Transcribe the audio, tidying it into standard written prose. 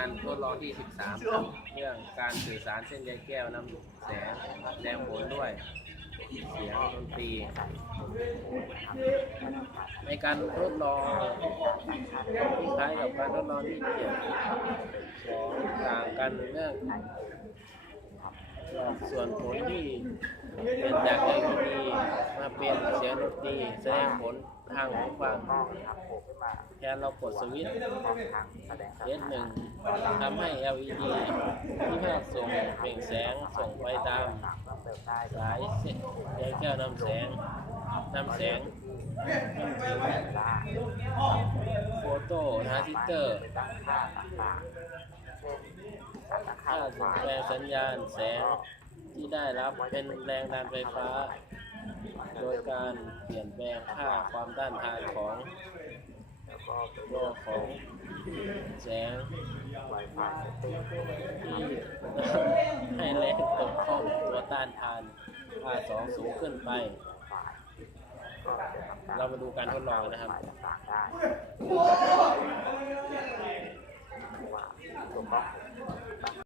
านทดลองที่13ครับเรื่องการสื่อสารเส้นใยแก้วนำแสงแสดงผลด้วยเสียงดนตรีในการทดลองที่คล้ายกับการทดลองที่7ต่างกันเรื่องส่วนผลที่เป็นจาก LED มาเป็นเสียงดนตรีแสดงผลทางหูฟังแทนเรากดสวิตช์ S1 ทำให้ LED ที่ภาคส่งเปล่งแสงส่งไปตามสายใยแก้วนำแสงโฟโตทรานซิสเตอร์ถ้าส่งแปลงสัญญาณแสงที่ได้รับเป็นแรงดันไฟฟ้าโดยการเปลี่ยนแปลงค่าความต้านทานของตัวของแสงที่ให้แรงตกข้องตัวต้านทาน R2 สูงขึ้นไปเรามาดูการทดลองนะครับว่าตัวกล้องหู